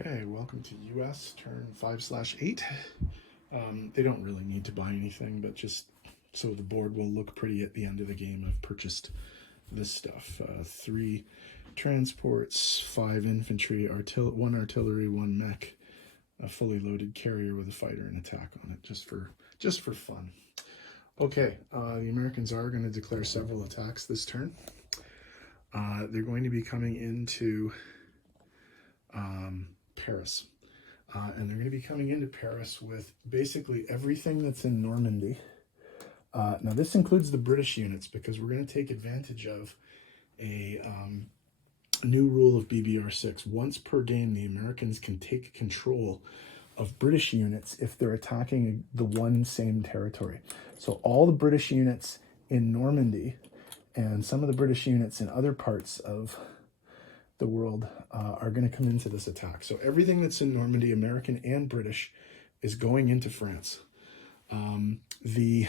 Okay, welcome to US turn 5/8. They don't really need to buy anything, but just so the board will look pretty at the end of the game, I've purchased this stuff. 3 transports, 5 infantry, 1 artillery, 1 mech, a fully loaded carrier with a fighter and attack on it, just for fun. Okay, the Americans are going to declare several attacks this turn. They're going to be coming into Paris. And they're going to be coming into Paris with basically everything that's in Normandy. Now, this includes the British units because we're going to take advantage of a new rule of BBR 6. Once per game, the Americans can take control of British units if they're attacking the one same territory. So all the British units in Normandy and some of the British units in other parts of the world are going to come into this attack. So everything that's in Normandy, American and British, is going into France. The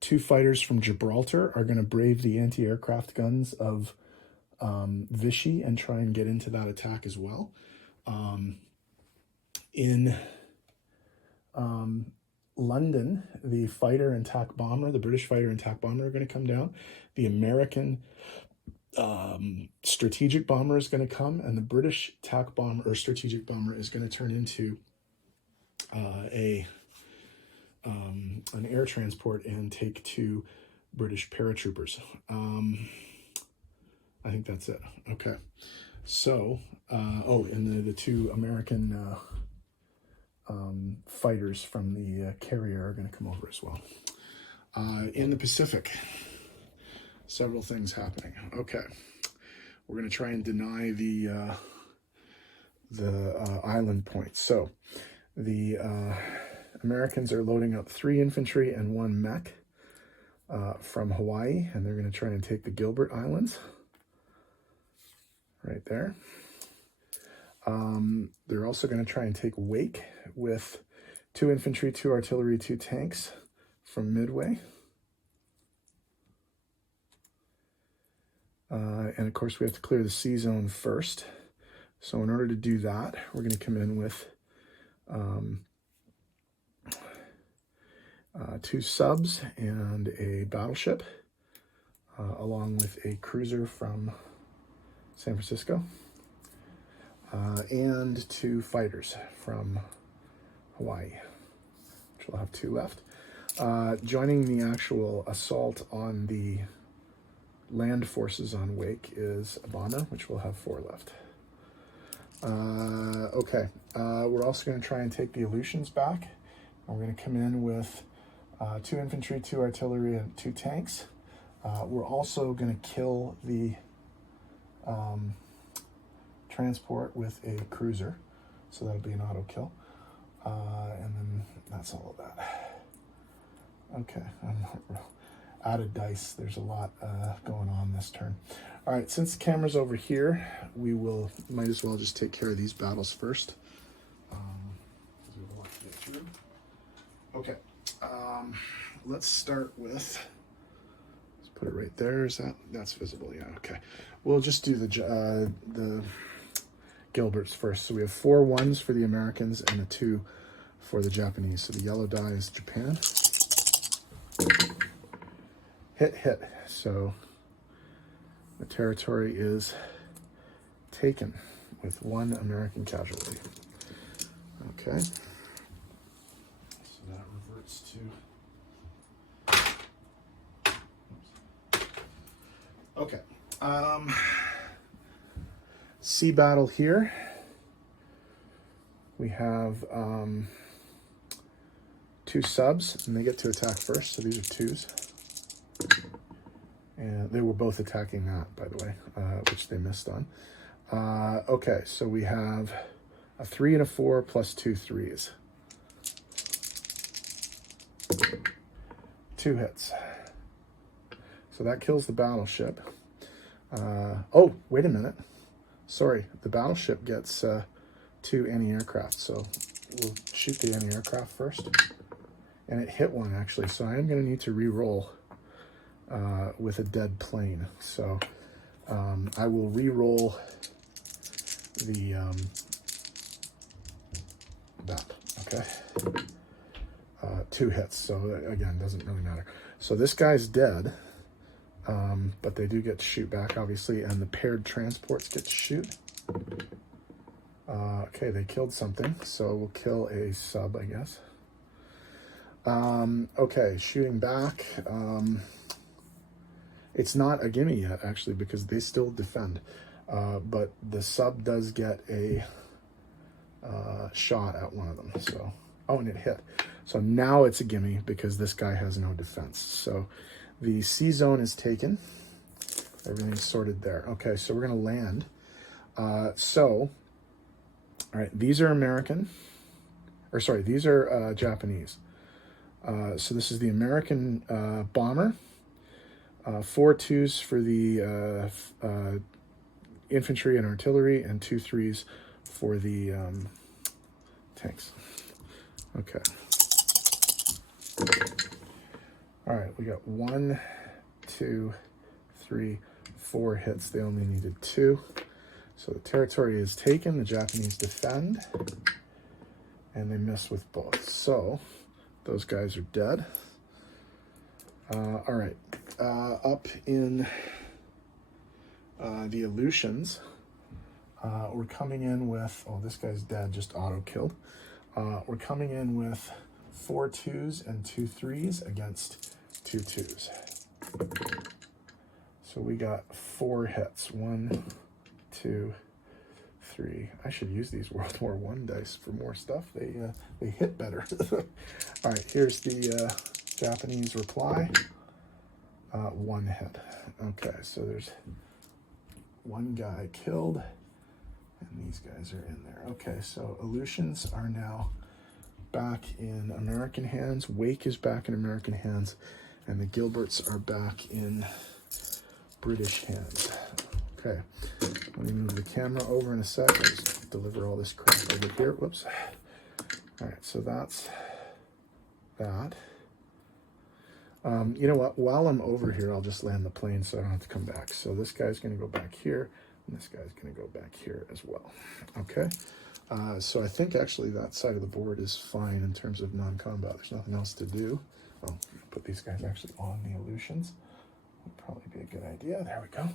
2 fighters from Gibraltar are going to brave the anti-aircraft guns of Vichy and try and get into that attack as well. In London, the fighter and tac bomber, the British fighter and tac bomber are going to come down. The American strategic bomber is going to come, and the British tac bomber or strategic bomber is going to turn into an air transport and take 2 British paratroopers. I think that's it. Okay, so and the 2 American fighters from the carrier are going to come over as well. In the Pacific, several things happening. Okay, we're going to try and deny the island points. So the Americans are loading up 3 infantry and 1 mech from Hawaii, and they're going to try and take the Gilbert Islands right there. They're also going to try and take Wake with 2 infantry, 2 artillery, 2 tanks from Midway. And of course, we have to clear the sea zone first. So in order to do that, we're going to come in with 2 subs and a battleship, along with a cruiser from San Francisco, and 2 fighters from Hawaii, which will have 2 left. Joining the actual assault on the land forces on Wake is a bomber, which will have 4 left. Okay, we're also going to try and take the Aleutians back. We're going to come in with 2 infantry, 2 artillery, and 2 tanks. We're also going to kill the transport with a cruiser, so that'll be an auto kill. And then that's all of that. Okay, added dice. There's a lot going on this turn. All right, since the camera's over here, we might as well just take care of these battles first. We have a lot to get through. Okay, let's start with. Let's put it right there. That's visible? Yeah. Okay. We'll just do the Gilberts first. So we have 4 1s for the Americans and a 2 for the Japanese. So the yellow die is Japan. Hit. So the territory is taken with 1 American casualty. Okay. So that reverts to. Okay. Sea battle here. We have 2 subs, and they get to attack first. So these are 2s. And they were both attacking that, by the way, which they missed on. Okay, so we have a 3 and a 4 plus 2 3s. 2 hits. So that kills the battleship. Oh, wait a minute. Sorry, the battleship gets 2 anti-aircraft. So we'll shoot the anti-aircraft first. And it hit 1, actually. So I am going to need to re-roll with a dead plane. So I will re-roll the that, okay? 2 hits, so again, doesn't really matter. So this guy's dead, but they do get to shoot back, obviously, and the paired transports get to shoot. Okay, they killed something, so we'll kill a sub, I guess. Okay, shooting back. It's not a gimme yet, actually, because they still defend. But the sub does get a shot at one of them. So, oh, and it hit. So now it's a gimme because this guy has no defense. So the C zone is taken. Everything's sorted there. Okay, so we're going to land. All right, these are American. Or sorry, these are Japanese. So this is the American bomber. 4 2s for the infantry and artillery, and 2 3s for the tanks. Okay. All right, we got 1, 2, 3, 4 hits. They only needed 2. So the territory is taken. The Japanese defend, and they miss with both. So those guys are dead. All right, up in the Aleutians, we're coming in with, oh, this guy's dead, just auto-killed. We're coming in with 4 2s and 2 3s against 2 2s. So we got 4 hits. 1, 2, 3. I should use these World War I dice for more stuff. They hit better. All right, here's the Japanese reply. 1 hit. Okay, so there's 1 guy killed, and these guys are in there. Okay, so Aleutians are now back in American hands. Wake is back in American hands, and the Gilberts are back in British hands. Okay, let me move the camera over in a sec. I'll just deliver all this crap over here. Whoops. All right, so that's that. You know what? While I'm over here, I'll just land the plane so I don't have to come back. So this guy's going to go back here, and this guy's going to go back here as well. Okay. So I think actually that side of the board is fine in terms of non-combat. There's nothing else to do. Oh, put these guys actually on the Aleutians. Would probably be a good idea. There we go.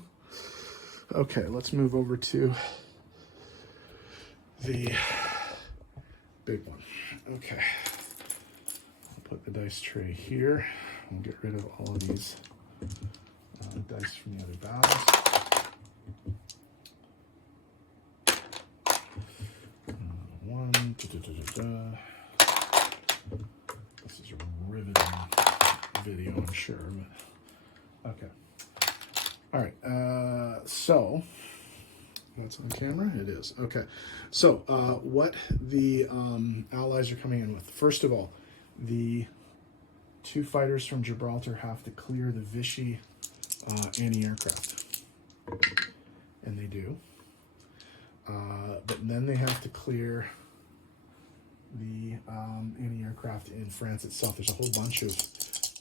Okay, let's move over to the big one. Okay. I'll put the dice tray here. We'll get rid of all of these dice from the other battles. This is a riveting video, I'm sure. But okay. All right. So that's on camera. It is. Okay. So what the Allies are coming in with. First of all, the 2 fighters from Gibraltar have to clear the Vichy anti-aircraft, and they do. But then they have to clear the anti-aircraft in France itself. There's a whole bunch of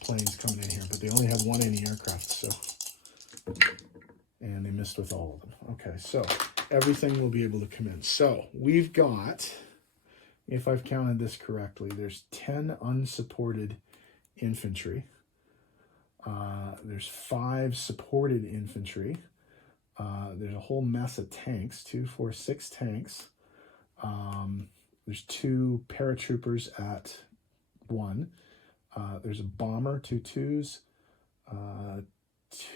planes coming in here, but they only have 1 anti-aircraft, so, and they missed with all of them. Okay, so everything will be able to come in. So we've got, if I've counted this correctly, there's 10 unsupported infantry. There's 5 supported infantry. There's a whole mess of tanks, 2, 4, 6 tanks. There's 2 paratroopers at 1. There's a bomber, 2 2s,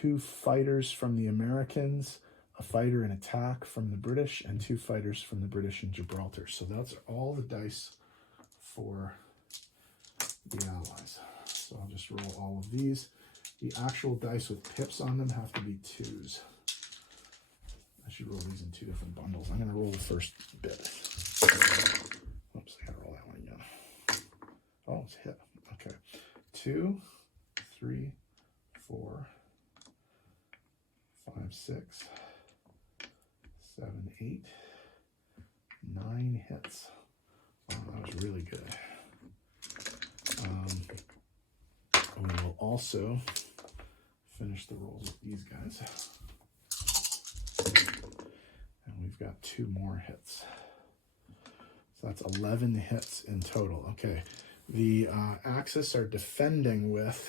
2 fighters from the Americans, a fighter in attack from the British, and 2 fighters from the British in Gibraltar. So that's all the dice for the Allies. So I'll just roll all of these. The actual dice with pips on them have to be 2s. I should roll these in 2 different bundles. I'm going to roll the first bit. Oops, I got to roll that one again. Oh, it's hit. Okay. 2, 3, 4, 5, 6, 7, 8, 9 hits. Wow, that was really good. We will also finish the rolls with these guys. And we've got 2 more hits. So that's 11 hits in total. Okay, the Axis are defending with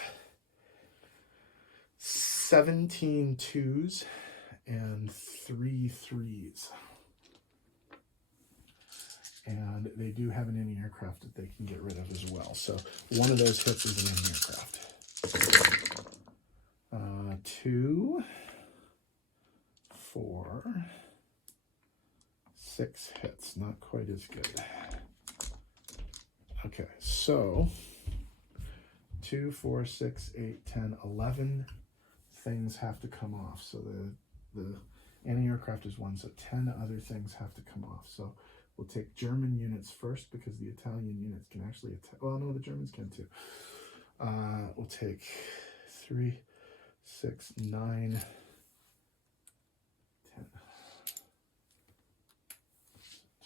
17 twos and 3 threes. And they do have an anti-aircraft that they can get rid of as well. So one of those hits is an anti-aircraft. 2, 4, 6 hits. Not quite as good. Okay, so 2, 4, 6, 8, 10, 11 things have to come off. So the anti-aircraft is 1, so 10 other things have to come off. So we'll take German units first because the Italian units can actually attack. Well, no, the Germans can too. We'll take 3, 6, 9, 10.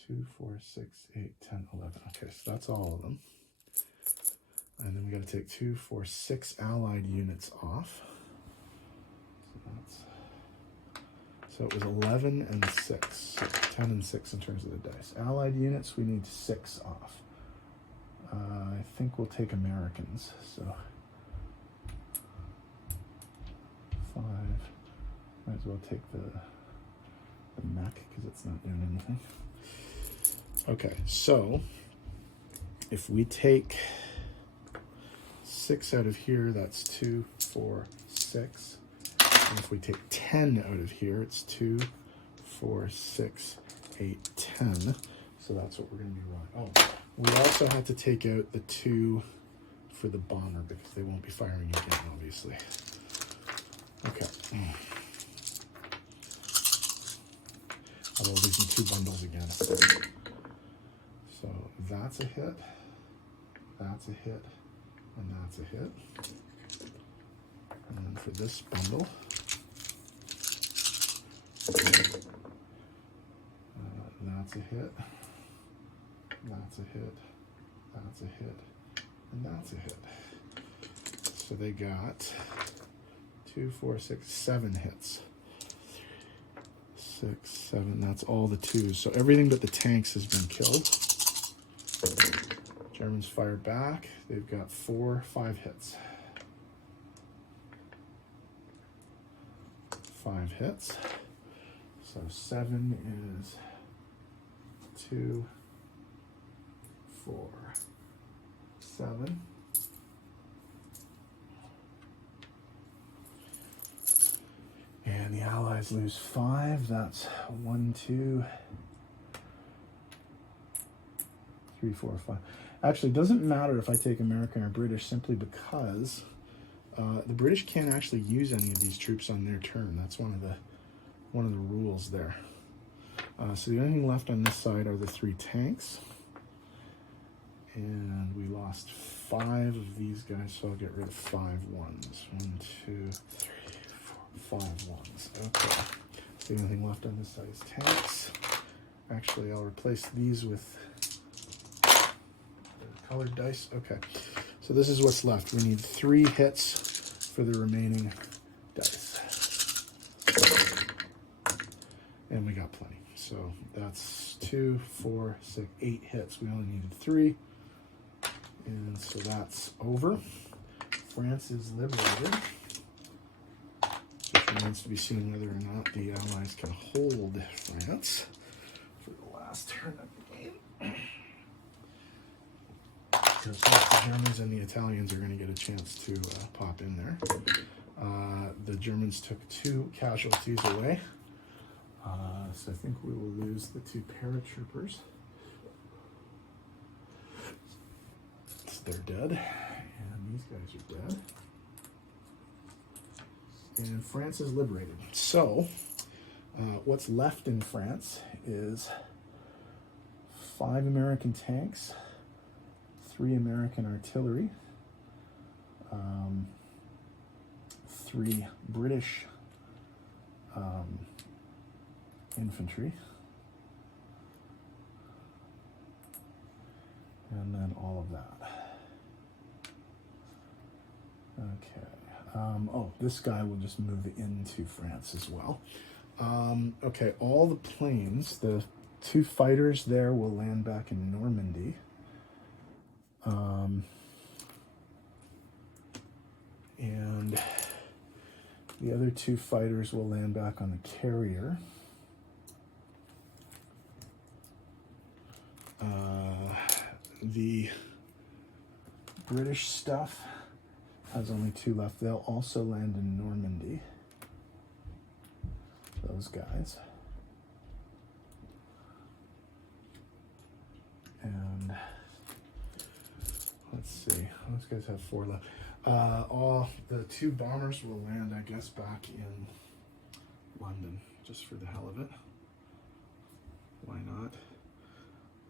2, 4, 6, 8, 10, 11. Okay, so that's all of them. And then we got to take 2, 4, 6 allied units off. So it was 11 and 6, so 10 and 6 in terms of the dice. Allied units, we need 6 off. I think we'll take Americans, so 5. Might as well take the mech because it's not doing anything. Okay, so if we take 6 out of here, that's 2, 4, 6. And if we take 10 out of here, it's 2, 4, 6, 8, 10. So that's what we're going to be rolling. Oh, we also have to take out the 2 for the bomber because they won't be firing again, obviously. Okay. I'll roll these in 2 bundles again. So that's a hit, that's a hit, and that's a hit. And then for this bundle, that's a hit, that's a hit, that's a hit, and that's a hit. So they got 2, 4, 6, 7 hits. 6, 7, that's all the 2s. So everything but the tanks has been killed. Germans fire back. They've got 4, 5 hits. 5 hits. So 7 is 2, 4, 7. And the Allies lose 5. That's 1, 2, 3, 4, 5. Actually, it doesn't matter if I take American or British simply because the British can't actually use any of these troops on their turn. That's one of the rules there. So the only thing left on this side are the 3 tanks. And we lost 5 of these guys, so I'll get rid of 5 ones. 1, 2, 3, 4, 5 ones. Okay. So the only thing left on this side is tanks. Actually, I'll replace these with colored dice. Okay. So this is what's left. We need 3 hits for the remaining dice. And we got plenty. So that's 2, 4, 6, 8 hits. We only needed 3. And so that's over. France is liberated. It remains to be seen whether or not the Allies can hold France for the last turn of the game. Because the Germans and the Italians are going to get a chance to pop in there. The Germans took 2 casualties away. So I think we will lose the 2 paratroopers. They're dead. And these guys are dead. And France is liberated. So what's left in France is 5 American tanks, 3 American artillery, 3 British infantry, and then all of that. Okay. Oh, this guy will just move into France as well. Okay, all the planes, the 2 fighters there will land back in Normandy. And the other 2 fighters will land back on the carrier. The British stuff has only 2 left. They'll also land in Normandy. Those guys. And let's see, those guys have 4 left. All the 2 bombers will land, I guess, back in London, just for the hell of it. Why not?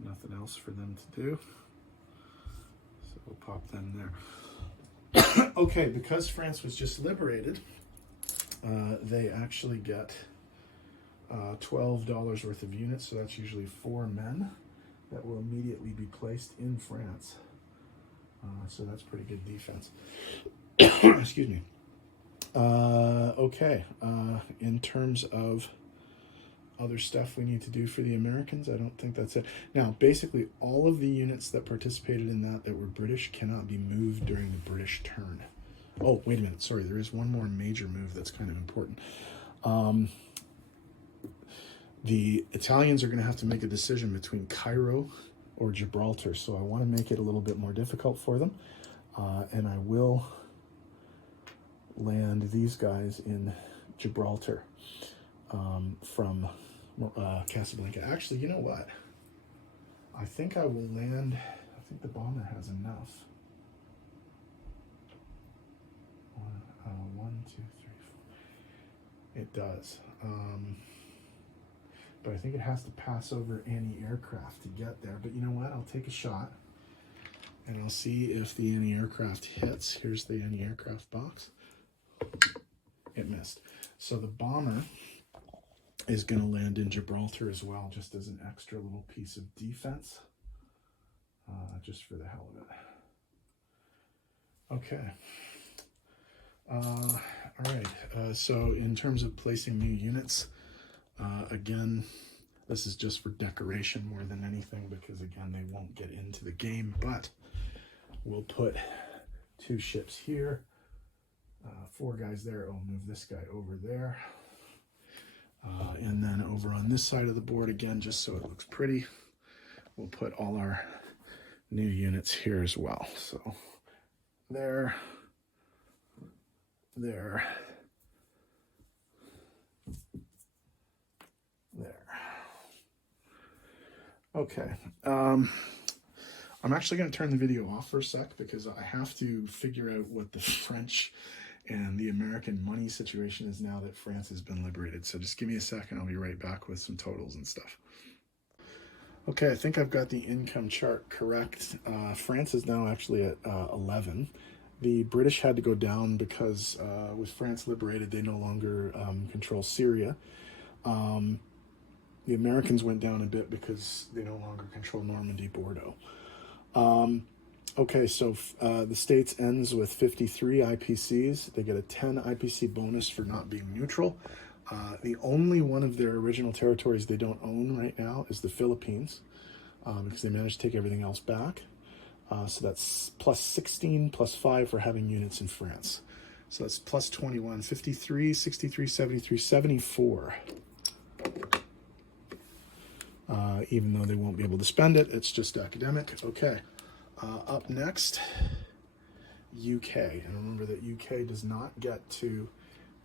Nothing else for them to do. So we'll pop them there. Okay, because France was just liberated, they actually get $12 worth of units, so that's usually 4 men that will immediately be placed in France. So that's pretty good defense. Excuse me. Okay, in terms of other stuff we need to do for the Americans, I don't think that's it. Now, basically, all of the units that participated in that were British cannot be moved during the British turn. Oh, wait a minute. Sorry, there is one more major move that's kind of important. The Italians are going to have to make a decision between Cairo or Gibraltar, so I want to make it a little bit more difficult for them. And I will land these guys in Gibraltar from Casablanca. Actually, you know what? I think I will land, I think the bomber has enough. 1, 2, 3, 4. It does. But I think it has to pass over anti-aircraft to get there. But you know what? I'll take a shot, and I'll see if the anti-aircraft hits. Here's the anti-aircraft box. It missed. So the bomber is going to land in Gibraltar as well, just as an extra little piece of defense, just for the hell of it. Okay. All right. So in terms of placing new units, again, this is just for decoration more than anything, because again, they won't get into the game, but we'll put 2 ships here, 4 guys there. I'll move this guy over there. And then over on this side of the board, again, just so it looks pretty, we'll put all our new units here as well. So there, there, there. Okay. I'm actually going to turn the video off for a sec, because I have to figure out what the French and the American money situation is now that France has been liberated. So just give me a second. I'll be right back with some totals and stuff. Okay, I think I've got the income chart correct. France is now actually at 11. The British had to go down because with France liberated, they no longer control Syria. The Americans went down a bit because they no longer control Normandy, Bordeaux. Okay, so the States ends with 53 IPCs. They get a 10 IPC bonus for not being neutral. The only one of their original territories they don't own right now is the Philippines, because they managed to take everything else back. So that's plus 16, plus 5 for having units in France. So that's plus 21, 53, 63, 73, 74. Even though they won't be able to spend it, it's just academic. Okay. Up next, UK. And remember that UK does not get to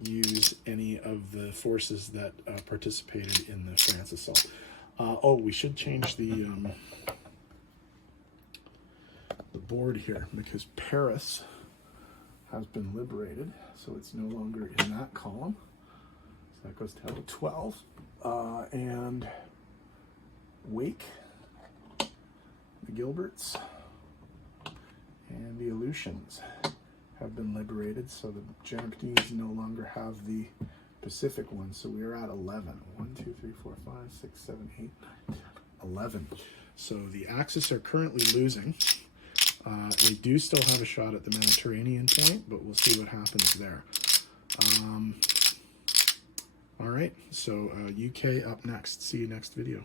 use any of the forces that participated in the France assault. Oh, we should change the board here, because Paris has been liberated, so it's no longer in that column. So that goes to level 12. And Wake, the Gilberts, and the Aleutians have been liberated, so the Japanese no longer have the Pacific one. So we are at 11. 1, 2, 3, 4, 5, 6, 7, 8, 9, 10, 11. So the Axis are currently losing. They do still have a shot at the Mediterranean point, but we'll see what happens there. All right, so UK up next. See you next video.